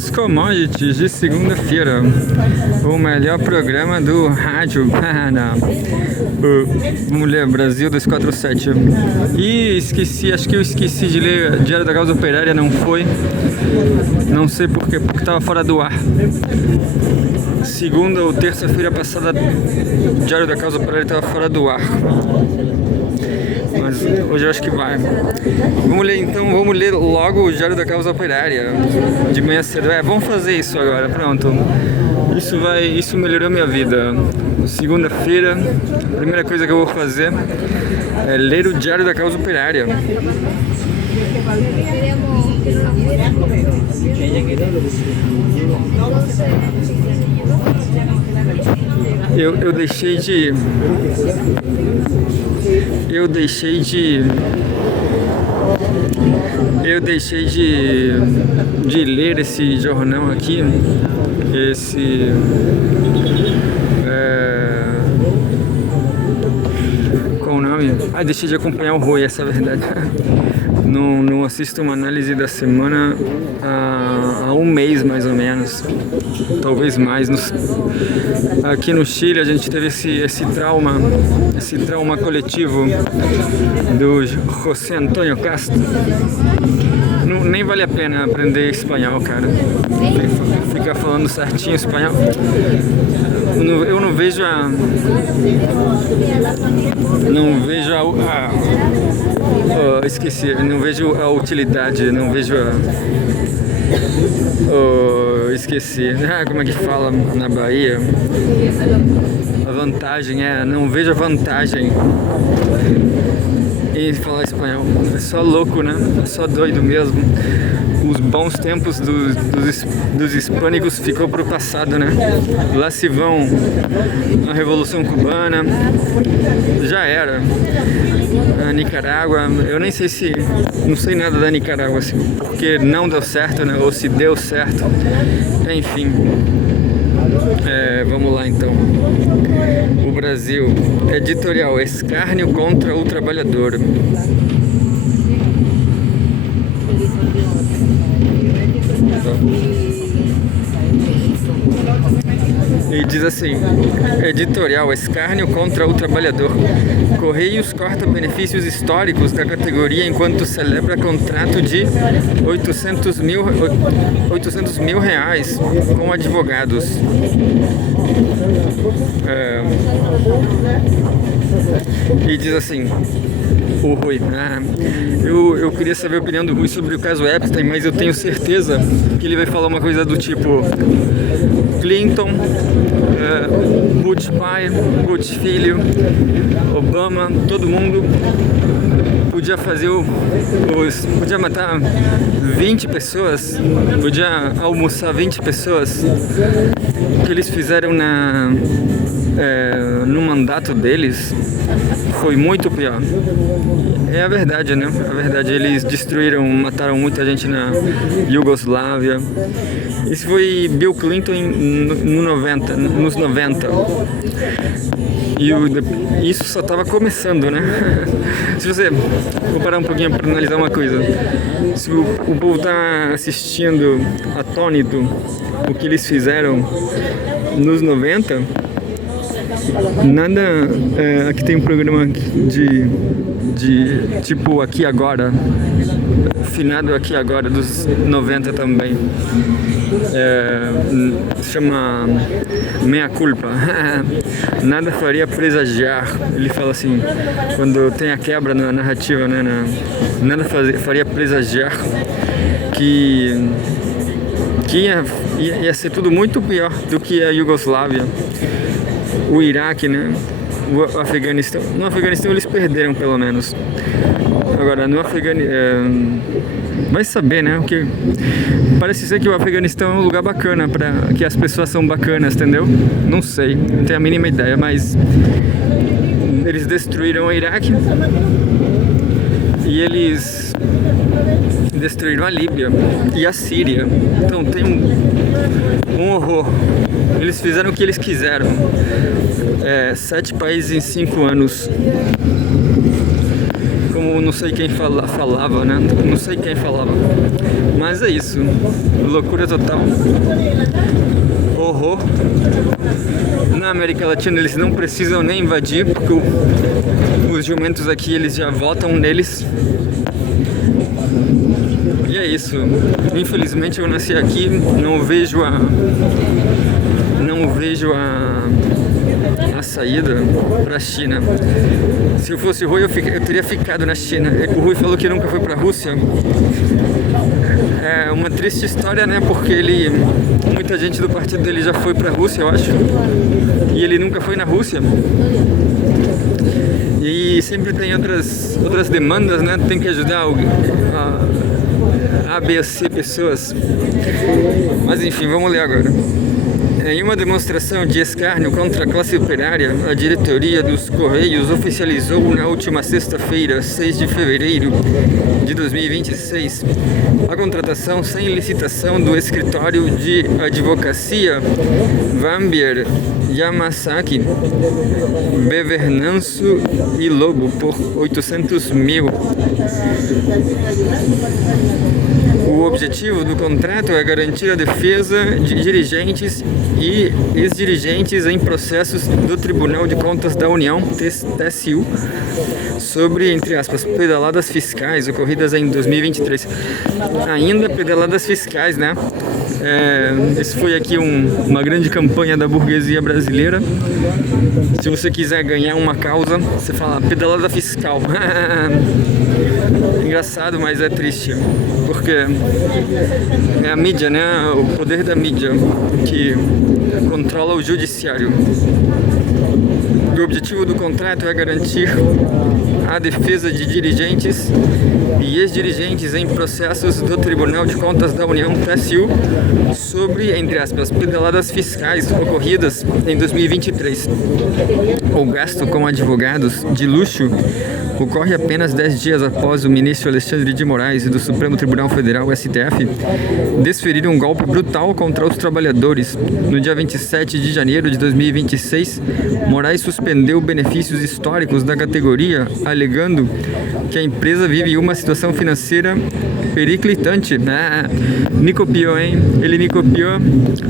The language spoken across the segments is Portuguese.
das commodities de segunda-feira, o melhor programa do rádio, Mulher Brasil 247. E esqueci, acho que eu esqueci de ler Diário da Causa Operária, não foi, não sei porque estava fora do ar. Segunda ou terça-feira passada, Diário da Causa Operária estava fora do ar. Mas hoje eu acho que vai. Vamos ler então, vamos ler logo o Diário da Causa Operária de manhã cedo. Vamos fazer isso agora, pronto. Isso melhorou minha vida. Segunda-feira, a primeira coisa que eu vou fazer é ler o Diário da Causa Operária. Eu deixei de ler esse jornal aqui, qual o nome? Deixei de acompanhar o Rui, essa é a verdade. Não assisto uma análise da semana há um mês mais ou menos, talvez mais. Aqui no Chile a gente teve esse trauma coletivo do José Antônio Castro. Nem vale a pena aprender espanhol, cara. Ficar falando certinho espanhol. Eu não vejo não vejo a utilidade, não vejo esqueci. Como é que fala na Bahia? A vantagem, não vejo a vantagem em falar espanhol. É só louco, né? É só doido mesmo. Os bons tempos dos hispânicos ficou pro passado, né? Lá se vão a Revolução Cubana, já era. A Nicarágua, eu nem sei não sei nada da Nicarágua, assim, porque não deu certo, né? Ou se deu certo, enfim. Vamos lá então. O Brasil, editorial: escárnio contra o trabalhador. E diz assim: editorial: escárnio contra o trabalhador. Correios corta benefícios históricos da categoria enquanto celebra contrato de 800 mil reais com advogados. E diz assim, o Rui: eu queria saber a opinião do Rui sobre o caso Epstein, mas eu tenho certeza que ele vai falar uma coisa do tipo: Clinton, Bush pai, Bush filho, Obama, todo mundo podia podia matar 20 pessoas, podia almoçar 20 pessoas. O que eles fizeram no mandato deles foi muito pior. É a verdade, né? A verdade, eles mataram muita gente na Iugoslávia. Isso foi Bill Clinton nos 90. E isso só estava começando, né? Se você vou parar um pouquinho para analisar uma coisa. Se o povo está assistindo atônito o que eles fizeram nos 90, nada. Aqui tem um programa de tipo Aqui Agora, finado Aqui Agora, dos 90 também. Se chama Meia Culpa. Nada faria presagiar. Ele fala assim, quando tem a quebra na narrativa, né? Nada faria presagiar que ia ser tudo muito pior do que a Iugoslávia, o Iraque, né? O Afeganistão. No Afeganistão eles perderam, pelo menos. Agora, no Afeganistão, vai saber, né? Porque parece ser que o Afeganistão é um lugar bacana, que as pessoas são bacanas, entendeu? Não sei, não tenho a mínima ideia, mas eles destruíram o Iraque e eles destruíram a Líbia e a Síria. Então tem um horror. Eles fizeram o que eles quiseram. 7 países em 5 anos. Como não sei quem falava, né? Não sei quem falava. Mas é isso. Loucura total. Horror. Na América Latina eles não precisam nem invadir, porque os jumentos aqui eles já votam neles. E é isso. Infelizmente eu nasci aqui, não vejo a saída para a China. Se eu fosse Rui, eu teria ficado na China. O Rui falou que nunca foi para a Rússia. É uma triste história, né? Porque muita gente do partido dele já foi para a Rússia, eu acho. E ele nunca foi na Rússia. E sempre tem outras demandas, né? Tem que ajudar A, B, C pessoas. Mas enfim, vamos ler agora. Em uma demonstração de escárnio contra a classe operária, a diretoria dos Correios oficializou na última sexta-feira, 6 de fevereiro de 2026, a contratação sem licitação do escritório de advocacia Vambier Yamasaki, Bevernanço e Lobo por 800 mil. O objetivo do contrato é garantir a defesa de dirigentes e ex-dirigentes em processos do Tribunal de Contas da União, TSU, sobre, entre aspas, pedaladas fiscais ocorridas em 2023. Ainda pedaladas fiscais, né? Esse foi aqui uma grande campanha da burguesia brasileira. Se você quiser ganhar uma causa, você fala pedalada fiscal. Engraçado, mas é triste, porque é a mídia, né? O poder da mídia que controla o judiciário. O objetivo do contrato é garantir a defesa de dirigentes e ex-dirigentes em processos do Tribunal de Contas da União, TSU, sobre, entre aspas, pedaladas fiscais ocorridas em 2023. O gasto com advogados de luxo ocorre apenas 10 dias após o ministro Alexandre de Moraes do Supremo Tribunal Federal, STF, desferir um golpe brutal contra os trabalhadores. No dia 27 de janeiro de 2026, Moraes suspendeu benefícios históricos da categoria, alegando que a empresa vive uma situação financeira periclitante. Me copiou, hein? Ele me copiou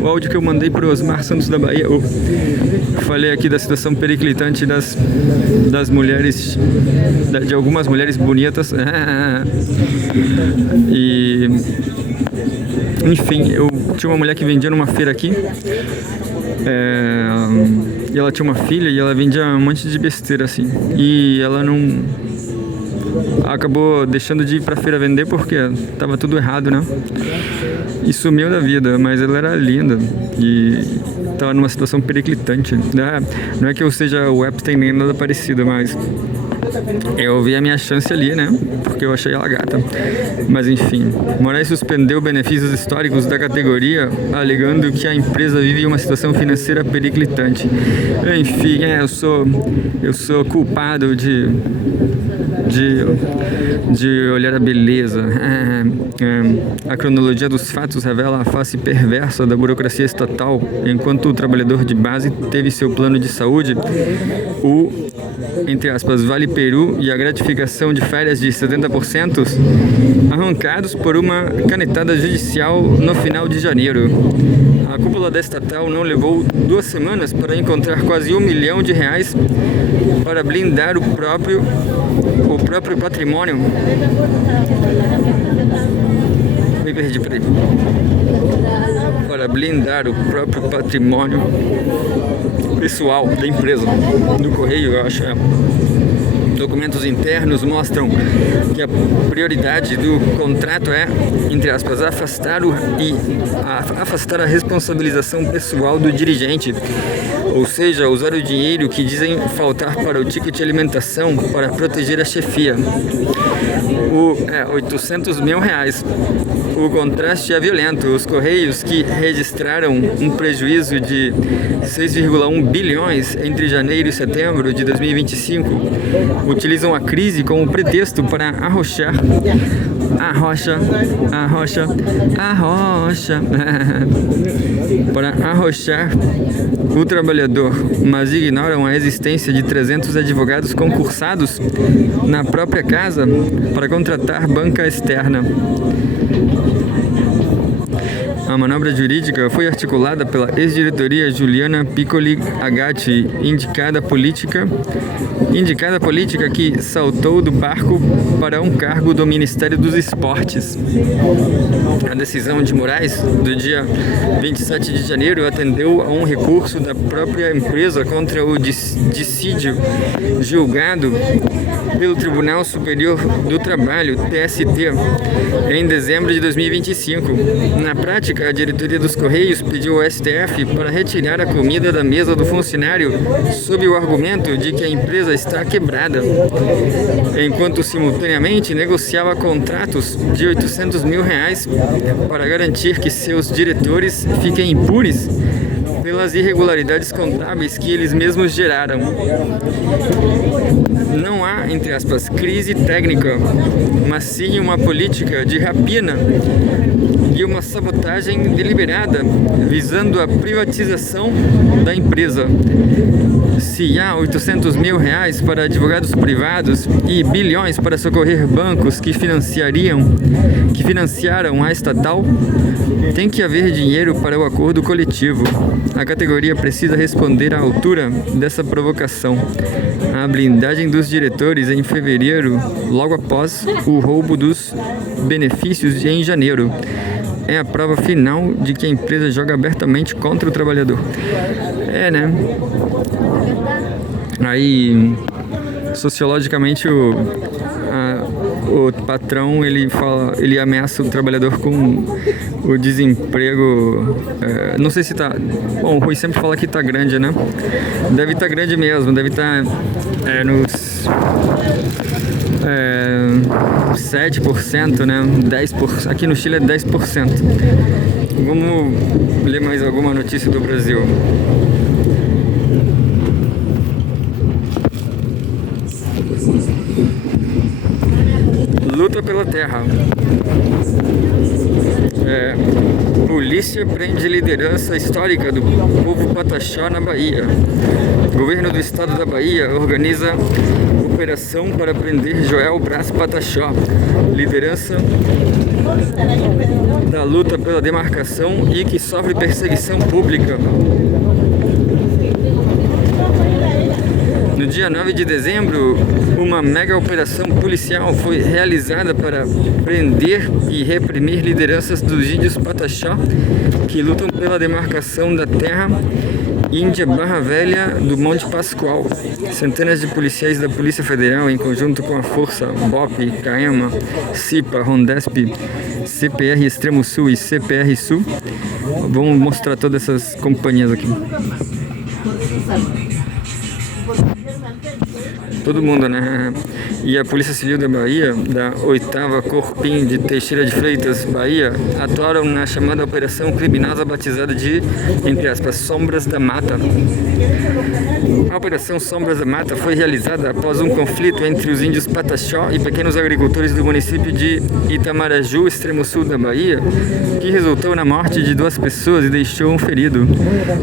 o áudio que eu mandei para o Osmar Santos da Bahia. Eu falei aqui da situação periclitante das mulheres, de algumas mulheres bonitas. E enfim, eu tinha uma mulher que vendia numa feira aqui. E ela tinha uma filha e ela vendia um monte de besteira assim. E ela não acabou deixando de ir pra feira vender porque tava tudo errado, né? E sumiu da vida, mas ela era linda e tava numa situação periclitante. Não é que eu seja o Epstein nem nada parecido, mas eu vi a minha chance ali, né? Porque eu achei ela gata. Mas enfim, Moraes suspendeu benefícios históricos da categoria, alegando que a empresa vive uma situação financeira periclitante. Enfim, eu sou culpado de olhar a beleza. A cronologia dos fatos revela a face perversa da burocracia estatal. Enquanto o trabalhador de base teve seu plano de saúde, o, entre aspas, Vale Peru e a gratificação de férias de 70%, arrancados por uma canetada judicial no final de janeiro. A cúpula da estatal não levou 2 semanas para encontrar quase R$1 milhão para blindar o próprio patrimônio. Me perdi, peraí. Para blindar o próprio patrimônio pessoal da empresa, do Correio, eu acho. Documentos internos mostram que a prioridade do contrato é, entre aspas, afastar a responsabilização pessoal do dirigente, ou seja, usar o dinheiro que dizem faltar para o ticket de alimentação para proteger a chefia. R$800 mil. O contraste é violento. Os Correios, que registraram um prejuízo de 6,1 bilhões entre janeiro e setembro de 2025, utilizam a crise como pretexto para arrochar arrocha, arrocha, arrocha. Para arrochar o trabalhador, mas ignoram a existência de 300 advogados concursados na própria casa para contratar banca externa. A manobra jurídica foi articulada pela ex-diretoria Juliana Piccoli Agatti, indicada política que saltou do barco para um cargo do Ministério dos Esportes. A decisão de Moraes, do dia 27 de janeiro, atendeu a um recurso da própria empresa contra o dissídio julgado pelo Tribunal Superior do Trabalho, TST, em dezembro de 2025. Na prática, a diretoria dos Correios pediu ao STF para retirar a comida da mesa do funcionário sob o argumento de que a empresa está quebrada, enquanto simultaneamente negociava contratos de R$800 mil para garantir que seus diretores fiquem impunes pelas irregularidades contábeis que eles mesmos geraram. Não há, entre aspas, crise técnica, mas sim uma política de rapina e uma sabotagem deliberada visando a privatização da empresa. Se há R$800 mil para advogados privados e bilhões para socorrer bancos que financiaram a estatal, tem que haver dinheiro para o acordo coletivo. A categoria precisa responder à altura dessa provocação. A blindagem dos diretores em fevereiro, logo após o roubo dos benefícios em janeiro, é a prova final de que a empresa joga abertamente contra o trabalhador. Né? Aí, sociologicamente, o patrão ele ameaça o trabalhador com o desemprego. Não sei se tá. Bom, o Rui sempre fala que tá grande, né? Deve estar grande mesmo, deve estar nos 7%, né? 10%. Aqui no Chile é 10%. Vamos ler mais alguma notícia do Brasil. Luta pela terra. Polícia prende liderança histórica do povo Pataxó na Bahia. O governo do estado da Bahia organiza operação para prender Joel Braz Pataxó, liderança da luta pela demarcação e que sofre perseguição pública. No dia 9 de dezembro, uma mega operação policial foi realizada para prender e reprimir lideranças dos índios Pataxó que lutam pela demarcação da terra Índia Barra Velha do Monte Pascoal. Centenas de policiais da Polícia Federal, em conjunto com a Força BOP, CAEMA, CIPA, Rondesp, CPR Extremo Sul e CPR Sul. Vamos mostrar todas essas companhias aqui. Todo mundo, né? E a Polícia Civil da Bahia, da 8ª Corpim de Teixeira de Freitas, Bahia, atuaram na chamada Operação Criminosa batizada de, entre aspas, Sombras da Mata. A Operação Sombras da Mata foi realizada após um conflito entre os índios Pataxó e pequenos agricultores do município de Itamaraju, extremo sul da Bahia, que resultou na morte de 2 pessoas e deixou um ferido.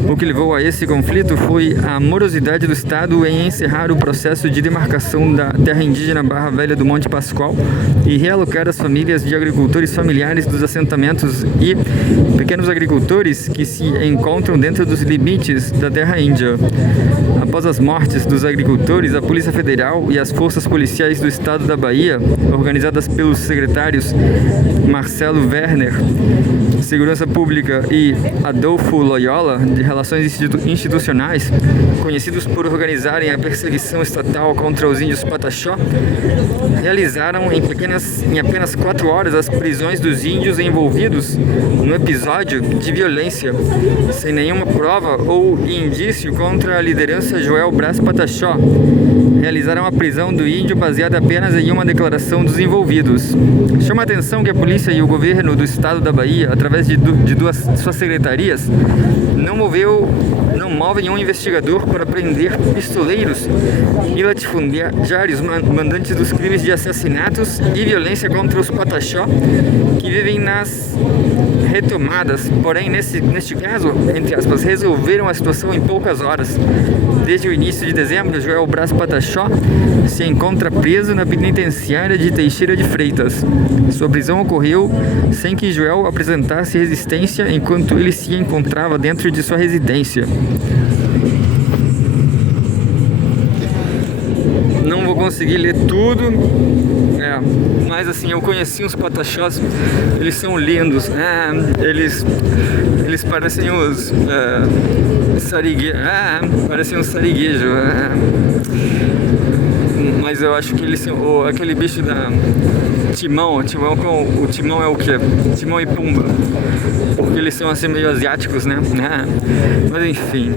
O que levou a esse conflito foi a morosidade do Estado em encerrar o processo de demarcação da terra indígena Barra Velha do Monte Pascoal e realocar as famílias de agricultores familiares dos assentamentos e pequenos agricultores que se encontram dentro dos limites da terra índia. Após as mortes dos agricultores, a Polícia Federal e as forças policiais do estado da Bahia, organizadas pelos secretários Marcelo Werner, Segurança Pública, e Adolfo Loyola, de Relações Institucionais, conhecidos por organizarem a perseguição estatal contra os índios Pataxó, realizaram em apenas 4 horas as prisões dos índios envolvidos no episódio de violência, sem nenhuma prova ou indício contra a liderança Joel Braz Pataxó. Realizaram a prisão do índio baseada apenas em uma declaração dos envolvidos. Chama a atenção que a polícia e o governo do estado da Bahia, através através de suas secretarias, não move nenhum investigador para prender pistoleiros e latifundiários mandantes dos crimes de assassinatos e violência contra os pataxó que vivem nas retomadas. Porém, neste caso, entre aspas, resolveram a situação em poucas horas. Desde o início de dezembro, Joel Braz Pataxó se encontra preso na penitenciária de Teixeira de Freitas. Sua prisão ocorreu sem que Joel apresentasse resistência enquanto ele se encontrava dentro de sua residência. Não vou conseguir ler tudo, mas assim, eu conheci uns pataxós, eles são lindos, eles parecem os parecem um sariguejo, mas eu acho que eles são aquele bicho da Timão. O Timão é o quê? Timão e Pumba, porque eles são assim meio asiáticos, né? Mas enfim.